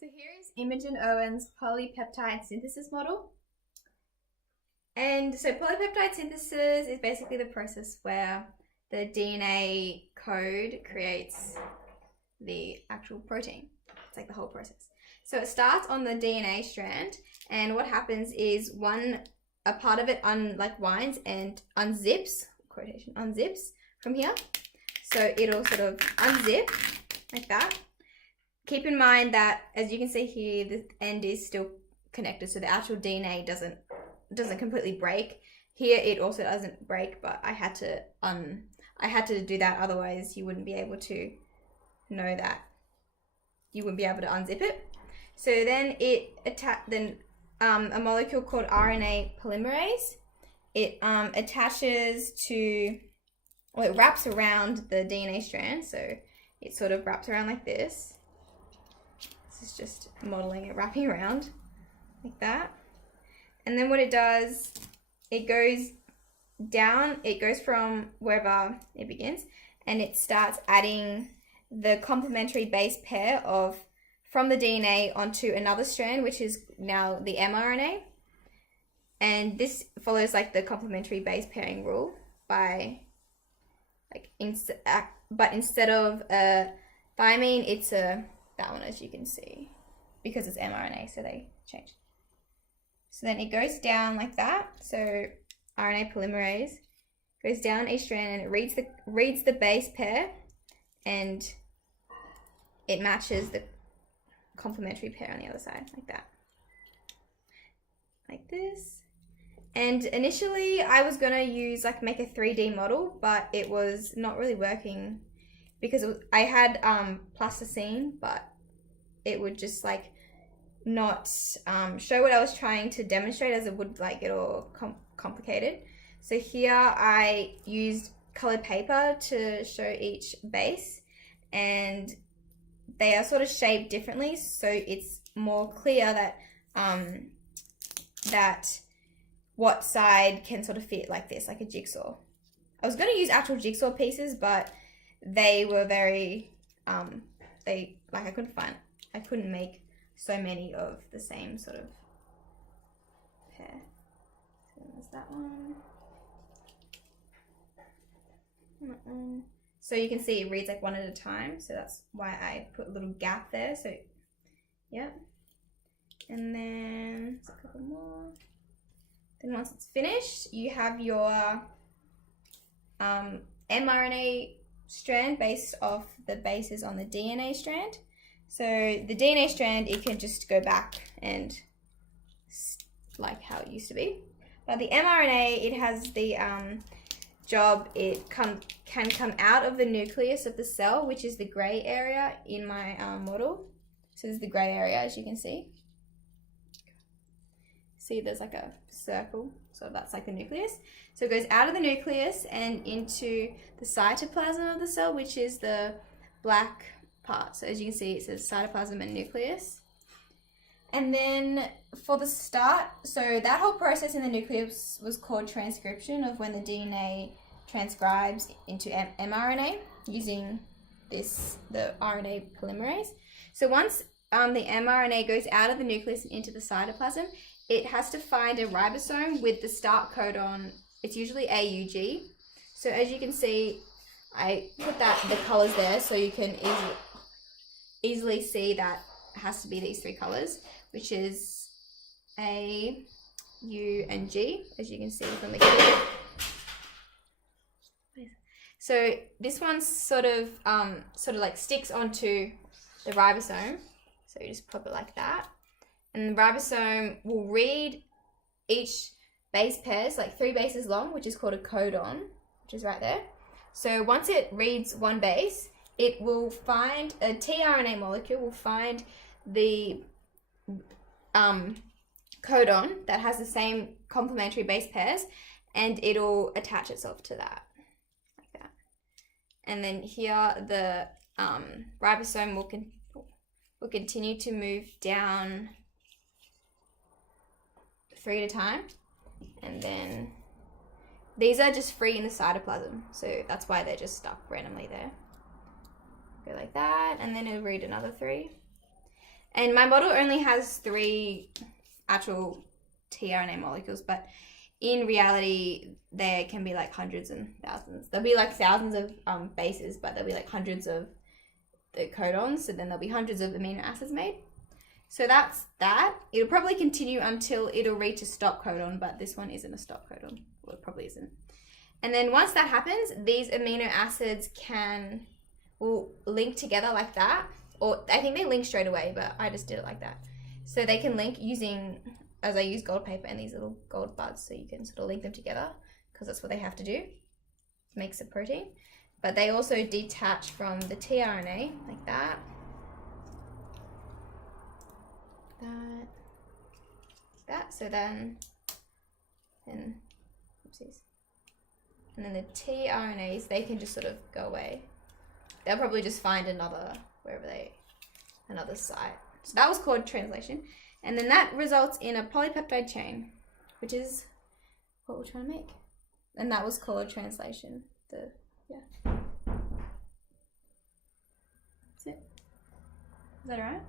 So here is Imogen Owen's polypeptide synthesis model. And so polypeptide synthesis is basically the process where the DNA code creates the actual protein. It's like the whole process. So it starts on the DNA strand, and what happens is a part of it winds and unzips from here. So it'll sort of unzip like that. Keep in mind that, as you can see here, the end is still connected, so the actual DNA doesn't completely break. Here it also doesn't break, but I had to do that, otherwise you wouldn't be able to know that. You wouldn't be able to unzip it. So then a molecule called RNA polymerase, it attaches to, well, it wraps around the DNA strand, so it sort of wraps around like this. This is just modeling it wrapping around like that. And then what it does, it goes down, it goes from wherever it begins, and it starts adding the complementary base pair from the DNA onto another strand, which is now the mRNA. And this follows like the complementary base pairing rule by but instead of a thymine, it's that one, as you can see, because it's mRNA, so they changed. So then it goes down like that. So RNA polymerase goes down a strand and it reads the base pair, and it matches the complementary pair on the other side like that, like this. And initially I was gonna use make a 3D model, but it was not really working because I had plasticine, but it would just not show what I was trying to demonstrate, as it would get all complicated. So here I used colored paper to show each base, and they are sort of shaped differently, so it's more clear that what side can sort of fit like this, like a jigsaw. I was going to use actual jigsaw pieces, but they were very I couldn't make so many of the same sort of pair. So there's that one. So you can see it reads one at a time, so that's why I put a little gap there. So yeah, and then there's a couple more. Then once it's finished, you have your mRNA strand based off the bases on the DNA strand. So the DNA strand, it can just go back and like how it used to be. But the mRNA, it has the job, it can come out of the nucleus of the cell, which is the gray area in my model. So this is the gray area, as you can see. See, there's a circle, so that's the nucleus. So it goes out of the nucleus and into the cytoplasm of the cell, which is the black part. So as you can see, it says cytoplasm and nucleus. And then for the start, so that whole process in the nucleus was called transcription, of when the DNA transcribes into mRNA using the RNA polymerase. So once the mRNA goes out of the nucleus and into the cytoplasm, it has to find a ribosome with the start codon. It's usually AUG. So as you can see, I put the colors there so you can easily see that it has to be these three colors, which is A, U, and G, as you can see from the kit. So this one sort of sticks onto the ribosome. So you just pop it like that. And the ribosome will read each base pairs, 3 bases long, which is called a codon, which is right there. So once it reads one base, it will find a tRNA molecule, will find the codon that has the same complementary base pairs, and it'll attach itself to that, like that. And then here the ribosome will continue to move down 3 at a time, and then these are just free in the cytoplasm, so that's why they're just stuck randomly there. Go like that, and then it'll read another 3. And my model only has 3 actual tRNA molecules, but in reality, there can be like hundreds and thousands. There'll be like thousands of bases, but there'll be like hundreds of the codons, so then there'll be hundreds of amino acids made. So that's that. It'll probably continue until it'll reach a stop codon, but this one isn't a stop codon. Well, it probably isn't. And then once that happens, these amino acids will link together like that. Or I think they link straight away, but I just did it like that. So they can link using, as I use gold paper and these little gold buds, so you can sort of link them together because that's what they have to do. It makes a protein. But they also detach from the tRNA like that. That. So then oopsies. And then the tRNAs, they can just sort of go away. They'll probably just find another site. So that was called translation. And then that results in a polypeptide chain, which is what we're trying to make. And that was called translation. That's it. Is that all right?